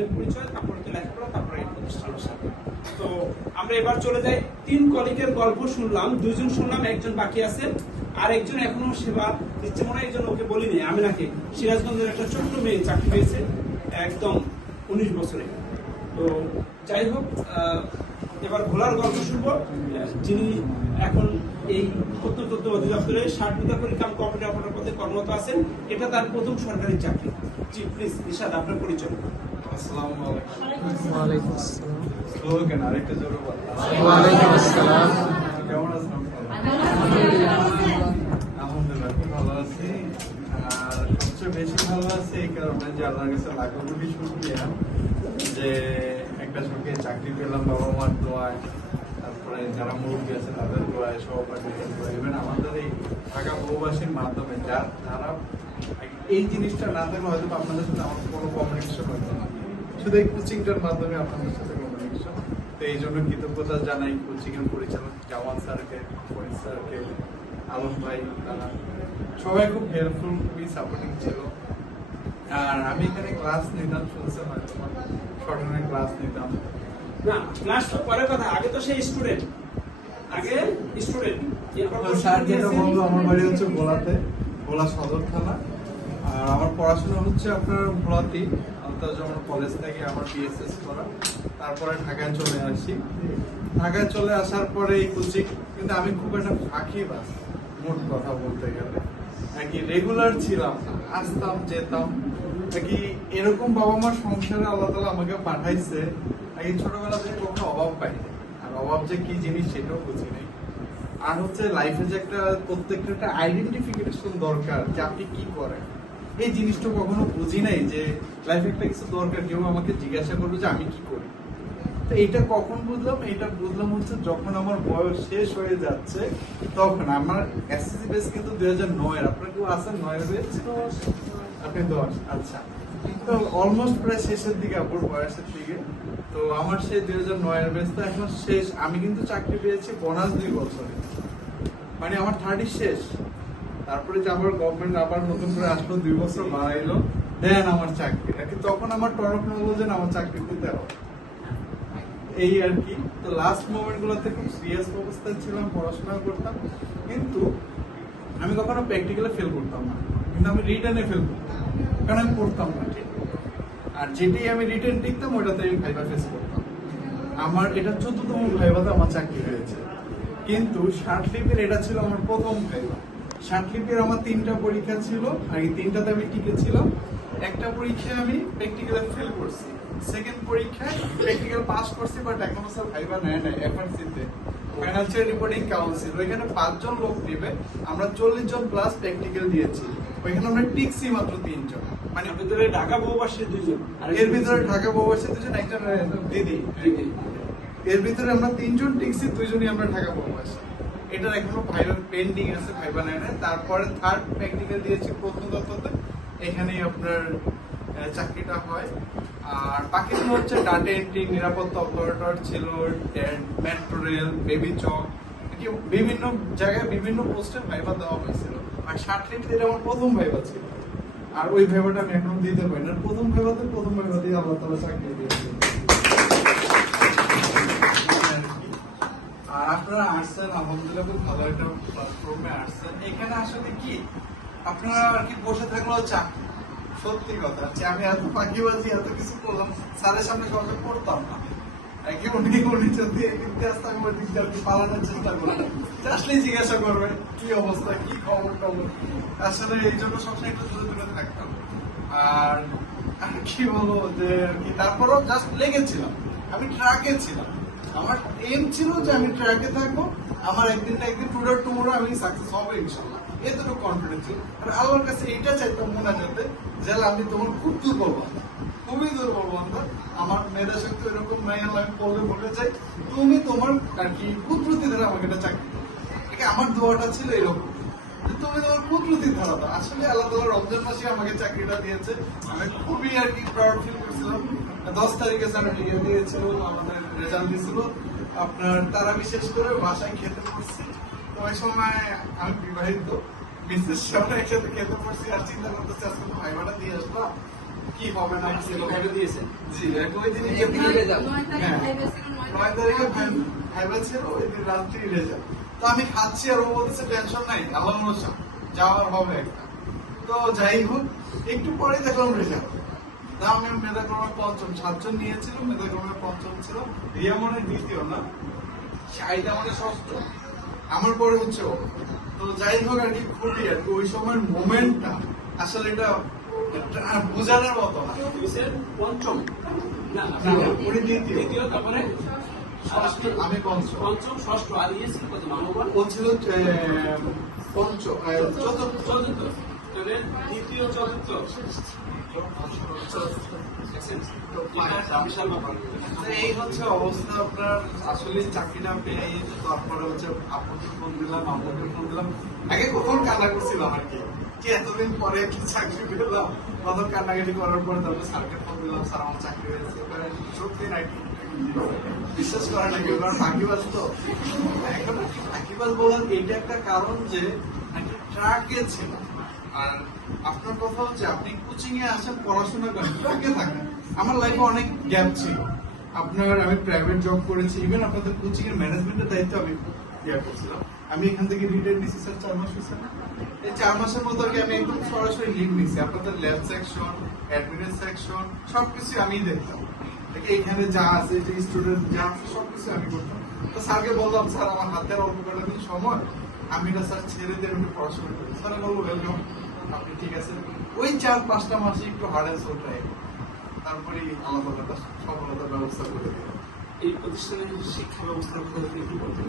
নামের পরিচয়, তারপরে তো লেখাপড়া, তারপরে এই প্রতিষ্ঠানের সাথে। তো আমরা এবার চলে যাই, 3 কলিগের গল্প শুনলাম, 2 জন শুনলাম, একজন বাকি আছে, আর একজন এখনো সেবা দিচ্ছে মনে হয়, এই জন্য ওকে বলিনি। আমি নাকি সিরাজগঞ্জের একটা ছোট্ট মেয়ে চাকরি পেয়েছে একদম 19 বছরে। তো যাই হোক, এবার ভোলার গল্প শুনবো, যিনি এখন এই প্রত্নতত্ত্ব অধিদপ্তরে 60 বিঘা পরিকাম কমিটি অপারেটর পদে কর্মরত আছেন। এটা তার প্রথম সরকারি চাকরি। জি প্লিজ নিশাদ, আপনার পরিচয়। আসসালামু আলাইকুম। ওয়ালাইকুম আসসালাম। স্লো কেন, আরেকটা জোরে বল। ওয়ালাইকুম আসসালাম। কেমন আছেন? আলহামদুলিল্লাহ, খুব ভালো আছি। আর সবচেয়ে বেশি ভালো আছি এই কারণে যে আল্লাহর কাছে লাখো কোটি শুকরিয়া যে একটা সুখে চাকরি পেলাম বাবা মার দোয়ায়, তারপরে যারা মুরব্বী আছে তাদের দোয়ায়, সহপাঠীদের দোয়ায়, ইভেন আমাদের এই ঢাকা বহুবাসীর মাধ্যমে যারা এই জিনিসটা না থাকলে হয়তো আপনাদের সাথে আমার কোনো কমিউনিকেশন হতো না, শুধু এই কোচিংটার মাধ্যমে আপনাদের সাথে কমিউনিকেশন। তো এই জন্য কৃতজ্ঞতা জানাই কোচিং এর পরিচালক জাওয়ান স্যারকে, ফরিদ স্যারকে, আলম ভাই, তারা সবাই খুব হেল্পফুল, খুবই সাপোর্টিং ছিল। আর আমি এখানে ক্লাস নিতাম, শুনছেন হয়তো শর্টনের ক্লাস নিতাম। না, ক্লাস তো পরের কথা, আগে তো সেই স্টুডেন্ট, আগে স্টুডেন্ট। স্যার যেটা বলবো, আমার বাড়ি হচ্ছে ভোলাতে, ভোলা সদর থানা। আর আমার পড়াশোনা হচ্ছে আপনার ভোলাতেই, আলতাজমন কলেজ থেকে আমার বিএসএস করা। তারপরে ঢাকায় চলে আসি। ঢাকায় চলে আসার পরে এই কোচিং, কিন্তু আমি খুব একটা ফাঁকি বাস, মোট কথা বলতে গেলে আর কি রেগুলার ছিলাম না, আসতাম যেতাম আর কি। এরকম বাবা মার সংসারে আল্লাহ তাআলা আমাকে পাঠাইছে আর কি, ছোটবেলা থেকে কখনো অভাব পাইনি। আর অভাব যে কি জিনিস সেটাও বুঝি নাই। আর হচ্ছে লাইফে যে একটা প্রত্যেকটা একটা আইডেন্টিফিকেশন দরকার যে আপনি কি করেন, এই জিনিসটা কখনো বুঝি নাই যে লাইফে একটা কিছু দরকার, কেউ আমাকে জিজ্ঞাসা করবে যে আমি কি করি। তো এইটা কখন বুঝলাম? এইটা বুঝলাম হচ্ছে যখন আমার বয়স শেষ হয়ে যাচ্ছে, তখন আমার এসএসসি বেস কিন্তু 2009 এর। আপনার কেউ আছেন 9 বেস? আপনি 10, আচ্ছা। তো অলমোস্ট প্রায় শেষের দিকে, আপুর বয়সের দিকে। তো আমার সেই 2009 এর বেস তো এখন শেষ। আমি কিন্তু চাকরি পেয়েছি বোনাস 2 বছরে, মানে আমার 30 শেষ। তারপরে যে আবার গভর্নমেন্ট আবার নতুন করে আসলো, 2 বছর বাড়াইলো, দেন আমার চাকরি আর কি। তখন আমার টনক হলো যে আমার চাকরি দিতে হবে, এই আর কি। তো লাস্ট মোমেন্ট গুলোতে খুব সিরিয়াস অবস্থায় ছিলাম, পড়াশোনা করতাম, কিন্তু আমি কখনো প্র্যাকটিক্যালে ফেল করতাম না, কিন্তু আমি রিটেনে ফেল করতাম, কারণ আমি পড়তাম না ঠিক। আর যেটাই আমি রিটেন লিখতাম ওইটাতে আমি ভাইবা ফেস করতাম। আমার এটা 14তম ভাইবাতে আমার চাকরি হয়েছে, কিন্তু শার্টলিপির এটা ছিল আমার প্রথম ভাইবা। শার্টলিপির আমার 3টা পরীক্ষা ছিল, আর এই 3টাতে আমি টিকেছিলাম। একটা পরীক্ষায় আমি প্র্যাকটিক্যালে ফেল করছি, সেকেন্ড পরীক্ষায় প্র্যাকটিক্যাল পাস করছি, বাট এখনো স্যার ভাইবা নেয় নাই এফআরসিতে, ফাইনান্সিয়াল রিপোর্টিং কাউন্সিল। ওইখানে 5 জন লোক নেবে, আমরা 40 জন প্লাস প্র্যাকটিক্যাল দিয়েছি। ওইখানে আমরা টিকছি মাত্র 3 জন, মানে ভিতরে ঢাকা বহুবাসী 2 জন, আর এর ভিতরে ঢাকা বহুবাসী 2 জন, একটা দিদি। এর ভিতরে আমরা 3 জন টিকছি, 2 জনই আমরা ঢাকা বহুবাসী। এটার এখনো ভাইবা পেন্ডিং আছে, ভাইবা নেয় না। তারপরে থার্ড প্র্যাকটিক্যাল দিয়েছি প্রত্নতত্ত্বতে, এখানেই আপনার চাকরিটা হয়। আর বাকিগুলো হচ্ছে ডাটা এন্ট্রি, নিরাপত্তা অপারেটর ছিল, মেট্রো রেল, বেবি চক, বিভিন্ন জায়গায় বিভিন্ন পোস্টে ভাইবা দেওয়া হয়েছিল। আর শার্টলিপিতে এটা আমার প্রথম ভাইবা ছিল, আর ওই ভাইবাটা আমি এখনো দিতে পারি না। প্রথম ভাইবা দিয়ে আল্লাহ তাআলা চাকরি দিয়েছে। আর আপনারা আসছেন, আলহামদুলিল্লাহ খুব ভালো একটা প্ল্যাটফর্মে আসছেন। এখানে আসলে কি আপনারা আর কি বসে থাকলেও চাকরি, সত্যি কথা যে আমি এত ফাঁকিবাজি এত কিছু করলাম, স্যারের সামনে কাউকে করতাম না। উনি যদি এদিক দিয়ে আসতে, আমি ওই দিক দিয়ে আর কি পালানোর চেষ্টা করলাম, আসলেই জিজ্ঞাসা করবে কি অবস্থা, কি খবর টবর। আসলে এই জন্য সবসময় একটু দূরে দূরে থাকতাম। আর কি বলবো যে আর কি, তারপরেও জাস্ট লেগেছিলাম, আমি ট্রাকে ছিলাম। আমার এম ছিল যে আমি ট্র্যাকে থাকবো, আমার একদিন না একদিন টুডে টুমোরো আমি সাকসেস হবো ইনশাল্লাহ, এতটুকু কনফিডেন্স ছিল। আর আমার কাছে এইটা চাইতাম মনে যেতে যে আমি তোমার খুব দুর্বল বান্ধব, খুবই দুর্বল বান্ধব, আমার মেধা শক্তি এরকম নাই, আমি পড়লে বলে চাই তুমি তোমার আর কি কুদরতি দ্বারা আমাকে এটা চাকরি দাও। আমার দোয়াটা ছিল এরকম, তুমি তোমার কুদরতি ধারা দাও। আসলে আল্লাহ তাআলা রমজান মাসে আমাকে চাকরিটা দিয়েছে, আমি খুবই আর কি প্রাউড ফিল করছিলাম। 10 তারিখে সার্টিফিকেট দিয়েছিল, আমাদের রেজাল্ট দিয়েছিল আপনার, তারা বিশেষ করে বাসায় খেতে পড়ছি। তো ওই সময় আমি বিবাহিত, মিসেস সামনে একসাথে খেতে পড়ছি, আর চিন্তা করতেছি আজকে ভাইবাটা দিয়ে আসলাম, কি হবে না কি ছিল ভাইবা দিয়েছেন জি ওই দিনই যে রেজাল্ট হ্যাঁ 9 তারিখে ভাইবা ছিল ওই দিন রাত্রি রেজাল্ট তো আমি খাচ্ছি আর ও বলতেছে টেনশন নাই আল্লাহ ভরসা যাওয়ার হবে একটা তো যাই হোক একটু পরে দেখলাম রেজাল্ট আমি মেধাক্রমে পঞ্চম 7 জন নিয়েছিল মেধাক্রমে পঞ্চম ছিল রিয়া মনে দ্বিতীয় না শাহিদা মনে ষষ্ঠ আমার পরে হচ্ছে ও তো যাই হোক আর কি খুবই আর কি ওই সময়ের মোমেন্টটা আসলে এটা বোঝানোর মতো না পঞ্চম না উনি দ্বিতীয় দ্বিতীয় তারপরে ষষ্ঠ আমি পঞ্চম পঞ্চম ষষ্ঠ আর ইয়ে ছিল কত মানবন ও ছিল পঞ্চম চতুর্থ চতুর্থ তবে দ্বিতীয় চতুর্থ বিশাল ব্যাপার তো এই হচ্ছে অবস্থা আপনার আসলে চাকরিটা পেয়ে তারপরে হচ্ছে আপনাকে ফোন দিলাম আপনাকে ফোন দিলাম আগে কখন কান্না করছিলাম আর কি যে এতদিন পরে কি চাকরি পেলাম তখন কান্নাকাটি করার পরে তারপর স্যারকে ফোন দিলাম স্যার আমার চাকরি হয়েছে এবারে সত্যি নাকি বিশ্বাস করে না কেউ কারণ ফাঁকিবাজ তো এখন ফাঁকিবাজ বলার এইটা একটা কারণ যে নাকি ট্রাকে ছিল আর আপনার কথা হচ্ছে আপনি কোচিং এ আসেন পড়াশোনা করেন ট্রাকে থাকেন আমার লাইফে অনেক গ্যাপ ছিল আপনার আমি প্রাইভেট জব করেছি ইভেন আপনাদের কোচিং এর ম্যানেজমেন্টের দায়িত্ব আমি ইয়ে করছিলাম আমি এখান থেকে রিটায়ার নিছি স্যার 4 মাস হয়েছে না এই 4 মাসের মধ্যে আর কি আমি একদম সরাসরি লিড নিছি আপনাদের ল্যাব সেকশন অ্যাডমিনের সেকশন সবকিছু আমি দেখতাম এইখানে যা আছে যে স্টুডেন্ট যা আছে সবকিছু আমি করতাম তো স্যারকে বললাম স্যার আমার হাতের অল্প কটা দিন সময় আমি না স্যার ছেড়ে দিয়ে আমি পড়াশোনা করি স্যার বলবো ওয়েলকাম আপনি ঠিক আছে ওই 4-5টা মাসে একটু হার্ড অ্যান্ড সোল ট্রাই তারপরে আলাদা আলাদা সফলতার ব্যবস্থা করে দিলাম এই প্রতিষ্ঠানের শিক্ষা ব্যবস্থার কথা আপনি কি বলতেন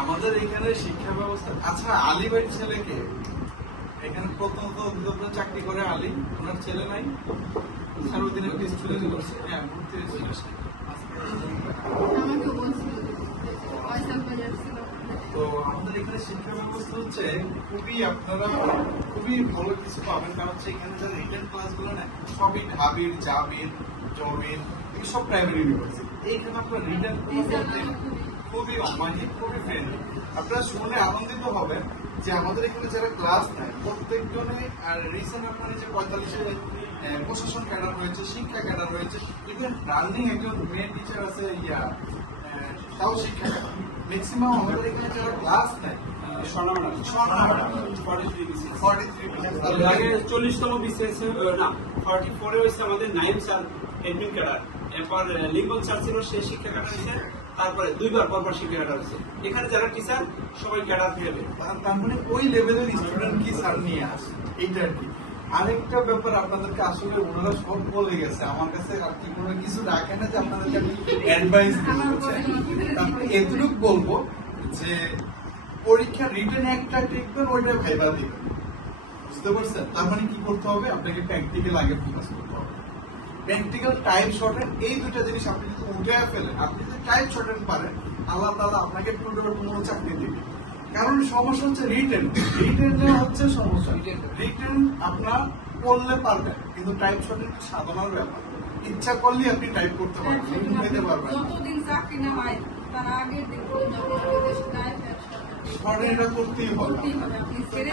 আমাদের এখানে শিক্ষা ব্যবস্থা আচ্ছা আলী ভাইয়ের ছেলেকে এখানে প্রথমত অধিদপ্তর চাকরি করে আলী ওনার ছেলে নাই সারাদিন একটা স্টুডেন্ট করছে হ্যাঁ ভর্তি হয়েছিল তো আমাদের এখানে শিক্ষা ব্যবস্থা হচ্ছে খুবই আপনারা খুবই ভালো কিছু পাবেন কারণ হচ্ছে এখানে যারা রিটেন ক্লাস গুলো নেয় সবই ঢাবির জাবির জমির সব প্রাইভেট ইউনিভার্সিটি এইখানে আপনার রিটেন খুবই অমায়িক খুবই ফ্রেন্ডলি আপনারা শুনে আনন্দিত হবেন যে আমাদের এখানে যারা ক্লাস নেয় প্রত্যেকজনে আর রিসেন্ট আপনার যে 45-এ প্রশাসন ক্যাডার রয়েছে শিক্ষা ক্যাডার রয়েছে ইভেন রানিং একজন মেয়ে টিচার আছে তাও শিক্ষা ক্যাডার ম্যাক্সিমাম আমাদের এখানে যারা ক্লাস নেয় আগে 40তম বিসিএস না 44 হয়েছে আমাদের নাইম স্যার এডমিন ক্যাডার এরপর লিঙ্গন স্যার ছিল সেই শিক্ষা ক্যাডার হয়েছে তারপরে দুইবার পরপর শিক্ষা ক্যাডার হয়েছে এখানে যারা টিচার সবাই ক্যাডার পেয়ে তার মানে ওই লেভেলের স্টুডেন্ট কি স্যার নিয়ে আসে এইটা আর কি আরেকটা ব্যাপার আপনাদেরকে আসলে ওনারা সব বলে গেছে আমার কাছে আর কি কোনো কিছু রাখে না যে আপনাদেরকে আমি অ্যাডভাইস তারপরে এতটুকু বলবো যে পরীক্ষা রিটেন একটা টিকবেন ওইটা ভাইবা দিবেন বুঝতে পারছেন তার মানে কি করতে হবে আপনাকে প্র্যাকটিক্যাল আগে ফোকাস করতে হবে প্র্যাকটিক্যাল টাইপ শর্টেন এই দুটো জিনিস আপনি যদি উঠে ফেলেন আপনি যদি টাইপ শর্টেন পারেন আল্লাহ তাআলা আপনাকে কোনো চাকরি দিবে কারণ সমস্যা হচ্ছে রিটেন হচ্ছে সমস্যা রিটেন আপনার পড়লে পারবেন কিন্তু টাইপ শর্টেন সাধারণ ব্যাপার ইচ্ছা করলে আপনি টাইপ করতে পারবেন পেতে পারবেন যতদিন চাকরি না হয় তার আগের দিন শর্টেন এটা করতেই হবে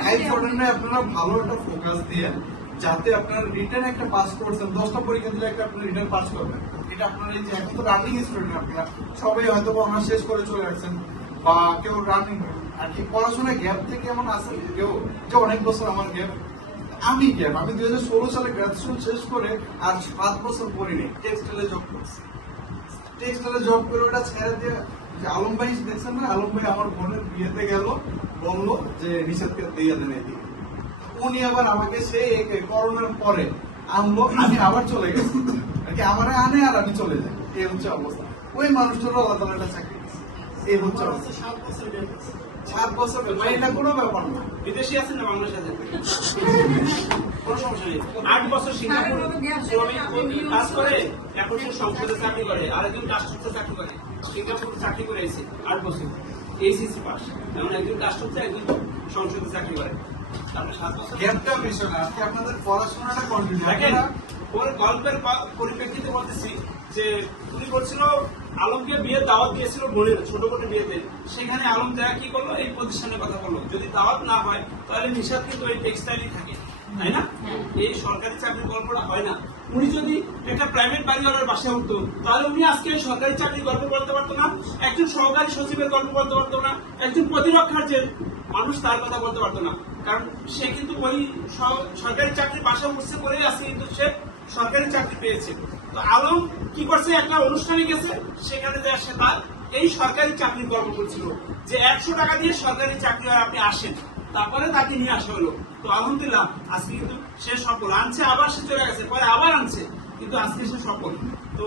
টাইপ শর্টেনে আপনারা ভালো একটা ফোকাস দিয়ে যাতে আপনার রিটেন একটা পাস করছেন 10টা পরীক্ষা দিলে একটা আপনি রিটেন পাস করবেন এটা আপনার এই যে এখন তো রানিং স্টুডেন্ট আপনারা সবাই হয়তো অনার্স শেষ করে চলে আসছেন বা কেউ রানিং আর কি পড়াশোনায় গ্যাপ থেকে এমন আছে কেউ যে অনেক বছর আমার গ্যাপ আমি 2016 সালে গ্রাজুয়েশন শেষ করে আর 5 বছর পরিনি টেক্সটাইলে জব করছি টেক্সটাইলে জব করে ওটা ছেড়ে দিয়ে আলম ভাই দেখছেন না আলম ভাই আমার বোনের বিয়েতে গেল বললো যে নিষেধকে দিয়ে দেন এদিকে উনি আবার আমাকে সেই করোনার পরে আনলো আমি আবার চলে গেছি আর কি আমার আনে আর আমি চলে যাই এই হচ্ছে অবস্থা ওই মানুষটারও আলাদা আলাদা চাকরি এই হচ্ছে অবস্থা 7 বছর মানে এটা কোনো ব্যাপার না বিদেশি আছেন না বাংলাদেশে আছেন কোনো সমস্যা নেই 8 বছর সিঙ্গাপুর শ্রমিক কাজ করে এখন সে সংসদে চাকরি করে আরেকজন রাষ্ট্রপতি চাকরি করে সিঙ্গাপুর চাকরি করে এসে 8 বছর এইচএসসি পাস যেমন একজন রাষ্ট্রপতি একজন সংসদে চাকরি করে তারপরে 7 বছর গ্যাপটা বিষয় না আজকে আপনাদের পড়াশোনাটা কন্টিনিউ দেখেন ওর গল্পের পরিপ্রেক্ষিতে বলতেছি যে উনি বলছিল আলমকে বিয়ে দাওয়াত দিয়েছিল বোনের ছোট বোনের বিয়েতে সেখানে আলম দেখা কি করলো এই প্রতিষ্ঠানের কথা বললো যদি দাওয়াত না হয় তাহলে নিশাদ কিন্তু ওই টেক্সটাইলই থাকে তাই না? এই সরকারি চাকরির গল্পটা হয় না। উনি যদি একটা প্রাইভেট বাড়িওয়ালার বাসায় উঠতো তাহলে উনি আজকে সরকারি চাকরির গল্প বলতে পারতো না, একজন সহকারী সচিবের গল্প বলতে পারতো না, একজন প্রতিরক্ষার যে মানুষ তার কথা বলতে পারতো না। কারণ সে কিন্তু ওই সরকারি চাকরির বাসা উঠছে করেই আছে, কিন্তু সে সরকারি চাকরি পেয়েছে। তো আলম কি করছে, একটা অনুষ্ঠানে গেছে, সেখানে যে সে তার এই সরকারি চাকরির গল্প করছিল যে 100 টাকা দিয়ে সরকারি চাকরি হয়, আপনি আসেন। তারপরে তাকে নিয়ে আসা হলো। তো আলহামদুলিল্লাহ আজকে কিন্তু সে সফল, আনছে আবার সে চলে গেছে, পরে আবার আনছে, কিন্তু আজকে সে সফল। তো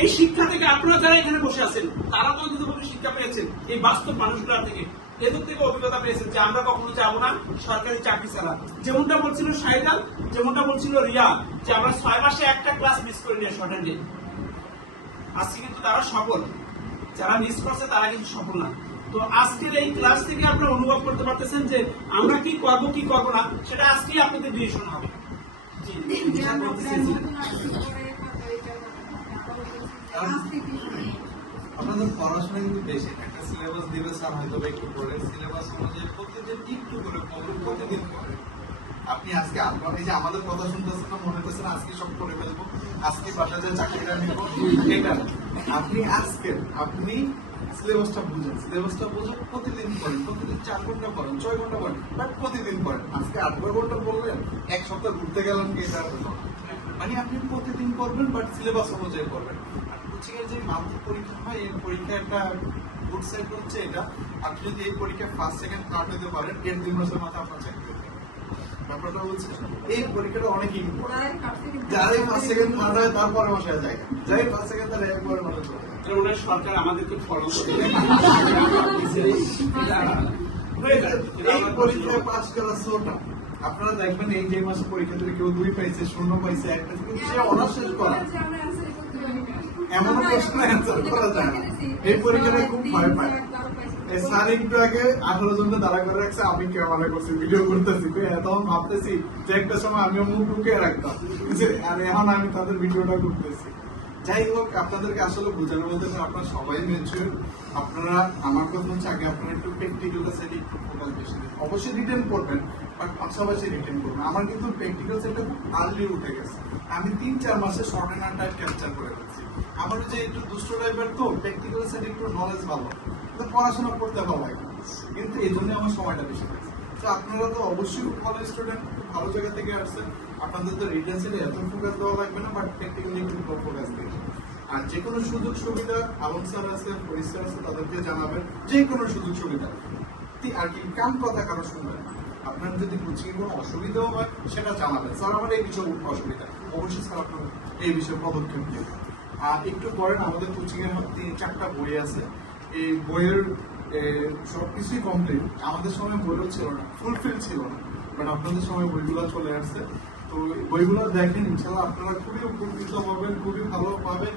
এই শিক্ষা থেকে আপনারা যারা এখানে বসে আছেন তারা তো কিন্তু শিক্ষা পেয়েছেন এই বাস্তব মানুষগুলা থেকে, এদের থেকে অভিজ্ঞতা পেয়েছেন যে আমরা কখনো যাবো না সরকারি চাকরি ছাড়া। যেমনটা বলছিল শাহিদাল, যেমনটা বলছিল রিয়া, যে আমরা 6 মাসে একটা ক্লাস মিস করে নিয়ে শর্ট হ্যান্ডে, আজকে কিন্তু তারা সফল। যারা মিস করছে তারা কিন্তু সফল না। তো আজকের এই ক্লাস থেকে আপনারা অনুভব করতে পারতেছেন যে আমরা কি করবো কি করবো না, সেটা আজকেই আপনাদের ডিসিশন হবে। জি, ডিসিশন বলতে চেয়েছিলেন। আপনাদের পড়াশোনা কিন্তু বেশি, একটা সিলেবাস দিবে স্যার হয়তো একটু পড়ে, সিলেবাস অনুযায়ী প্রতিদিন একটু করে পড়ুন, প্রতিদিন পড়েন। আপনি আজকে এই যে আমাদের কথা শুনতেছেন না, মনে করছেন আজকে সব করে ফেলবো, আজকে বাসায় যে চাকরিটা নিব, এটা না। আপনি সিলেবাসটা বুঝেন, প্রতিদিন পড়েন, প্রতিদিন 4 ঘন্টা পড়েন, 6 ঘন্টা পড়েন, বাট প্রতিদিন পড়েন। আজকে 8 ঘন্টা পড়লেন, এক সপ্তাহ ঘুরতে গেলেন কি, এটা মানে আপনি প্রতিদিন পড়বেন, বাট সিলেবাস অনুযায়ী পড়বেন। আর কোচিং এর যে মাধ্যমিক পরীক্ষা হয়, এই পরীক্ষা একটা গুড সাইড হচ্ছে এটা, আপনি যদি এই পরীক্ষা ফার্স্ট সেকেন্ড থার্ড হতে পারেন, এর 2 মাসের মাথায় আপনার চাকরি হবে। ব্যাপারটা হচ্ছে এই পরীক্ষাটা অনেক ইম্পর্টেন্ট। যারাই ফার্স্ট সেকেন্ড থার্ড হয় তারপরে বসায় যায়, যাই ফার্স্ট সেকেন্ড থার্ড একবারে মানে চলে যায়। ওনার সরকার আমাদেরকে ফলো করে এই পরীক্ষায় পাস করা সোটা আপনারা দেখবেন, এই যে মাসে পরীক্ষা থেকে কেউ 2 পাইছে, 0 পাইছে, 1 পাইছে, কিন্তু সে অনার্স শেষ করা এমন প্রশ্ন অ্যান্সার করা যায় না। এই পরীক্ষাটা খুব ভয় পায়। স্যার একটু আগে 18 জনকে দাঁড়া করে রাখছে, আমি ক্যামেরা করছি, ভিডিও করতেছি, তখন ভাবতেছি যে একটা সময় আমিও মুখ ঢুকিয়ে রাখতাম, আর এখন আমি তাদের ভিডিওটা করতেছি। যাই হোক, আপনাদেরকে আসলে বোঝানো বলতে আপনারা সবাই ম্যাচিউর। আপনারা, আমার কথা হচ্ছে আগে আপনারা একটু প্র্যাকটিক্যাল সাইডে একটু ফোকাস বেশি দেন। অবশ্যই রিটেন করবেন, বাট পাশাপাশি রিটেন করবেন। আমার কিন্তু প্র্যাকটিক্যাল সাইডটা খুব আর্লি উঠে গেছে, আমি 3-4 মাসে শর্ট হ্যান্ড টাইপ ক্যাপচার করে ফেলছি। আমার যে একটু দুষ্ট টাইপের, তো প্র্যাকটিক্যাল সাইডে একটু নলেজ ভালো, তো পড়াশোনা করতে ভালো লাগে, কিন্তু এই জন্য আমার সময়টা বেশি লাগছে। তো আপনারা তো অবশ্যই ভালো স্টুডেন্ট, খুব ভালো জায়গা থেকে আসছেন, আপনাদের তো রিটেন সাইডে এত ফোকাস দেওয়া লাগবে না, বাট প্র্যাকটিক্যালি একটু ফোকাস দিন। আর যে কোনো সুযোগ সুবিধা আলম স্যার আছে, ফরিদ স্যার আছে, তাদেরকে জানাবেন যে কোনো সুযোগ সুবিধা। আর কি কাম কথা কারো শুনবেন, আপনার যদি কোচিং এর কোনো অসুবিধাও হয় সেটা জানাবেন, স্যার আমার এই বিষয়ে অসুবিধা, অবশ্যই স্যার আপনার এই বিষয়ে পদক্ষেপ নেবেন। আর একটু পরে আমাদের কোচিং এর 3-4টা বই আছে, এই বইয়ের সবকিছুই কমপ্লিট। আমাদের সময় বইও ছিল না, ফুলফিল ছিল না, বাট আপনাদের সময় বইগুলো চলে আসছে। তো বইগুলো দেখেন, ইনশাল্লাহ আপনারা খুবই উপকৃত হবেন, খুবই ভালোভাবে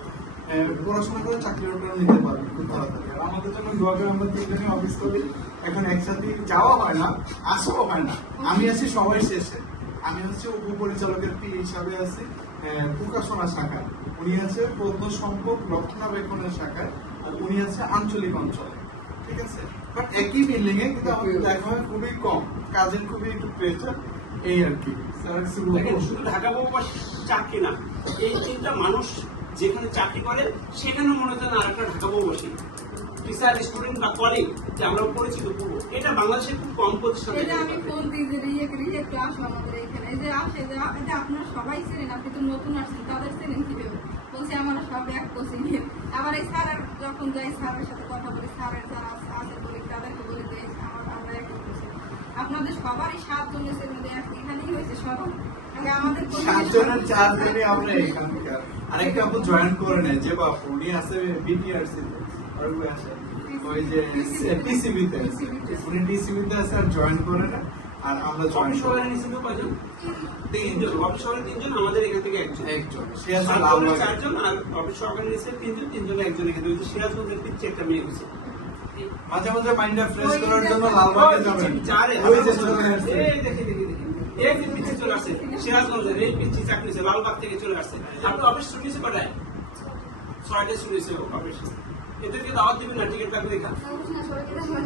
পড়াশোনা করে চাকরির উপরে নিতে পারবেন খুব তাড়াতাড়ি। আর আমাদের জন্য দোয়া করে, আমরা 3 জনে অফিস করি, এখন একসাথে যাওয়া হয় না, আসাও হয় না। আমি আছি সবাই শেষে, আমি হচ্ছে উপপরিচালকের পি হিসাবে আছি প্রকাশনা শাখায়, উনি আছে প্রত্ন সম্পদ রক্ষণাবেক্ষণের শাখায়, আর উনি আছে আঞ্চলিক অঞ্চলে। ঠিক আছে, বাট একই বিল্ডিং এ, কিন্তু আমাদের দেখা হয় খুবই কম, কাজের খুবই একটু প্রেশার, এই আর কি। শুধু ঢাকা বহুবাসী চাকরি না, এই 3টা মানুষ যেখানে চাকরি করে সেখানে মনে হয় আর একটা ঢাকা বহুবাসী টিচার, স্টুডেন্ট বা কলিগ যে আমরা পরিচিত পূর্ব, এটা বাংলাদেশের খুব কম প্রতিষ্ঠান। এটা আমি ফোন দিই যে রিয়ে ক্লাস আমাদের এখানে যে আসে, যে আপনারা সবাই চেনেন, আপনি তো নতুন আসছেন, তাদের চেনেন কিভাবে? বলছি আমরা সব এক কোচিং এর। আবার এই স্যারের যখন যাই, স্যারের সাথে কথা বলি, স্যারের যারা আছে বলি, তাদেরকে বলি যে আমরা এক কোচিং। আপনাদের সবারই 7 জনের মধ্যে এখানেই হয়েছে সবার। আমাদের 7 জনের 4 জনই আমরা এখানকার। আরেকটা আপু জয়েন করে নেয়, যে বাপু উনি আছে বিটিআরসি তে, আর ওই আছে ওই যে টিসিবি তে, উনি টিসিবি তে আছে, আর জয়েন করে না। আর আমরা জয়েন সবাই নিয়েছিল কয়জন? 3 জন। অফিস সহকারী 3 জন, আমাদের এখান থেকে একজন। সে আছে লালবাগ 4 জন, আর অফিস সহকারী নিয়েছে 3 জন, 3 জনে একজন এখানে। ওই যে সিরাজগঞ্জের পিচ্ছে একটা মেয়ে গেছে, মাঝে মাঝে মাইন্ডটা ফ্রেশ করার জন্য লালবাগে যাবেন। ওই যে চলে আসছে, এই দেখে এই যে পিচ্ছে চলে আসছে সিরাজগঞ্জের, এই পিচ্ছি চাকরি লালবাগ থেকে চলে আসছে। আপনি অফিস ছুটিছে কটায়? 6টায় ছুটিছে অফিস। এদেরকে দাওয়াত দিবেন না, টিকিট লাগবে দেখা।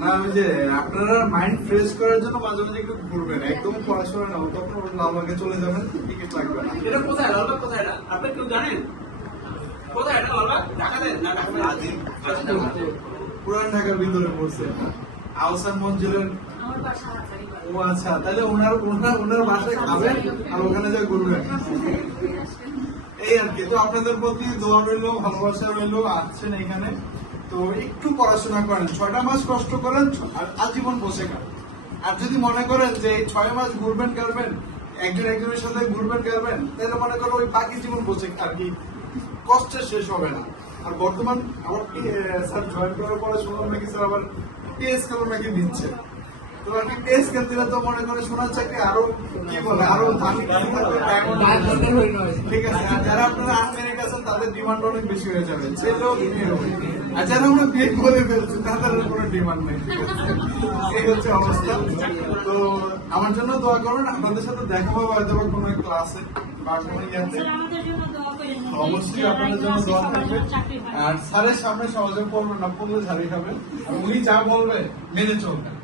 না আমি যে আপনারা মাইন্ড ফ্রেশ করার জন্য মাঝে মাঝে একটু ঘুরবেন, একদম পড়াশোনা না তখন লালবাগে চলে যাবেন, টিকিট লাগবে না। এটা কোথায় লালবাগ, কোথায় এটা আপনি কেউ জানেন কোথায় এটা লালবাগ? ঢাকাতে না ঢাকা আজিম? পুরান ঢাকার ভিতরে পড়ছে এটা, আহসান মঞ্জিলের। ও আচ্ছা, তাহলে ওনার বাসায় খাবেন আর ওখানে যা ঘুরবেন, এই আর কি। তো আপনাদের প্রতি দোয়া রইলো, ভালোবাসা রইলো, আসছেন এখানে তো একটু পড়াশোনা করেন, 6টা মাস কষ্ট করেন আর আজীবন বসে খান। আর যদি মনে করেন যে এই 6 মাস ঘুরবেন কারবেন, একজন একজনের সাথে ঘুরবেন কারবেন, তাহলে মনে করো ওই বাকি জীবন বসে আর কি কষ্টে শেষ হবে না। আর বর্তমান আবার কি স্যার জয়েন করার পরে শুনলাম নাকি স্যার আবার টেস্ট কেমন নাকি দিচ্ছে, তো আর কি টেস্ট কেন দিলে তো মনে করে শোনার চাকরি আরো কি বলে আরো দামি ঠিক আছে। আর যারা আপনারা আনমেরিট আছেন তাদের ডিমান্ড অনেক বেশি হয়ে যাবে, ছেলেও বিয়ে হবে। আর যারা আমরা বিয়ে করে ফেলছি তাদের কোনো ডিমান্ড নেই, ঠিক আছে? এই হচ্ছে অবস্থা। তো আমার জন্য দোয়া করুন, আপনাদের সাথে দেখা হবে হয়তো বা কোনো ক্লাসে বা কোনো ইয়াতে, অবশ্যই আপনাদের জন্য দোয়া থাকবে। আর স্যারের সামনে সহজে পড়বেন না, পড়লে ঝাড়ি খাবেন। আর উনি যা বলবে মেনে চলবেন,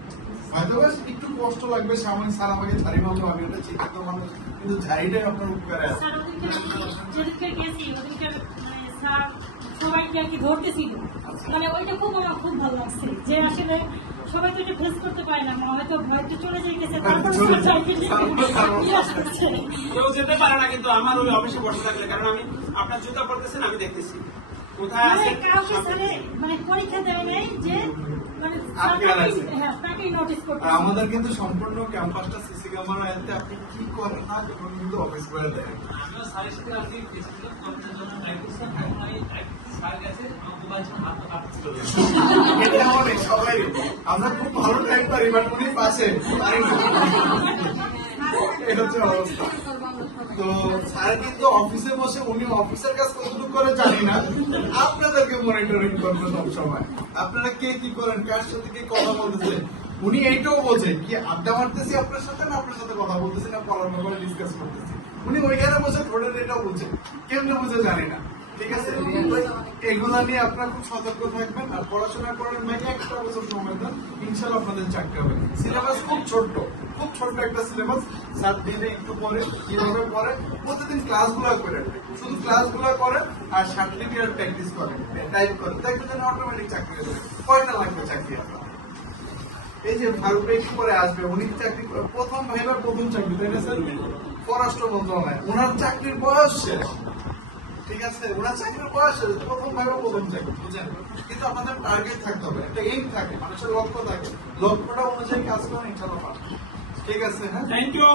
হয়তো বেশ একটু কষ্ট লাগবে, সামনে স্যার আমাকে ঝাড়ি মারলো, আমি ওটা চিন্তিত মানুষ, কিন্তু ঝাড়িটাই আপনার উপকারে আছে। সবাইকে আর কি ধরতেছিল, মানে ওইটা খুব আমার খুব ভালো লাগছে যে আসলে সবাই তো এটা ফেস করতে পারে না, হয়তো ভয়তো চলে যাইতেছে, তারপর কেউ যেতে পারে না, কিন্তু আমার ওই অফিসে বসে থাকলে, কারণ আমি আপনার জুতা পড়তেছেন আমি দেখতেছি কোথায় আছে। কাউকে স্যারে মানে পরীক্ষা দেয় নাই যে মানে হ্যাঁ তাকেই নোটিস করতে। আর আমাদের কিন্তু সম্পূর্ণ ক্যাম্পাসটা সিসি ক্যামেরা আছে, আপনি কি করেন না করেন কিন্তু অফিস করে দেয়। আমিও স্যারের সাথে আর কি ফেসবুকে করার জন্য ট্রাই করছিলাম, এখন আমি স্যার গেছে আমার মোবাইল ছিল হাত কাঁপছিল। এটা আমাদের সবাই, আমরা খুব ভালো টাইম পারি বাট উনি পাশে পারি না। এই হচ্ছে অবস্থা। তো স্যার কিন্তু অফিসে বসে উনি অফিসের কাজ কতটুকু করে জানি না, আপনাদেরকে মনিটরিং করবে সবসময়, আপনারা কে কি করেন, কার সাথে কি কথা বলতেছে উনি এইটাও বোঝে, কি আড্ডা মারতেছি আপনার সাথে না আপনার সাথে কথা বলতেছি না পড়ার ব্যাপারে ডিসকাস করতেছি, উনি ওইখানে বসে ঠোঁটের এটাও বুঝে, কেমনে বুঝে জানি না, ঠিক আছে? এগুলা নিয়ে আপনারা খুব সতর্ক থাকবেন আর পড়াশোনা করার মানে একটা বছর সময় দেন, ইনশাল্লাহ আপনাদের চাকরি হবে। সিলেবাস খুব ছোট্ট, খুব ছোট্ট একটা সিলেবাস, 7 দিনে একটু পরে কিভাবে পরে প্রতিদিন ক্লাসগুলো করে, শুধু ক্লাসগুলো করেন আর সার্টিফিকেট প্র্যাকটিস করেন, টাইপ করেন, দেখবেন অটোমেটিক চাকরি হয়ে যাবে। কয়টা লাগবে চাকরি আপনার? এই যে ফারুক একটু পরে আসবে, উনি চাকরি প্রথম ভাইবার প্রথম চাকরি, তাই না স্যার? পররাষ্ট্র মন্ত্রণালয়, ওনার চাকরির বয়স শেষ, ঠিক আছে? ওনার চাকরির বয়স শেষ, প্রথম ভাইবার প্রথম চাকরি, বুঝেন? কিন্তু আপনাদের টার্গেট থাকতে হবে, একটা এইম থাকে, মানুষের লক্ষ্য থাকে, লক্ষ্যটা অনুযায়ী কাজ করেন ইনশাআল্লাহ পাবেন। ঠিক আছে? হ্যাঁ, থ্যাংক ইউ।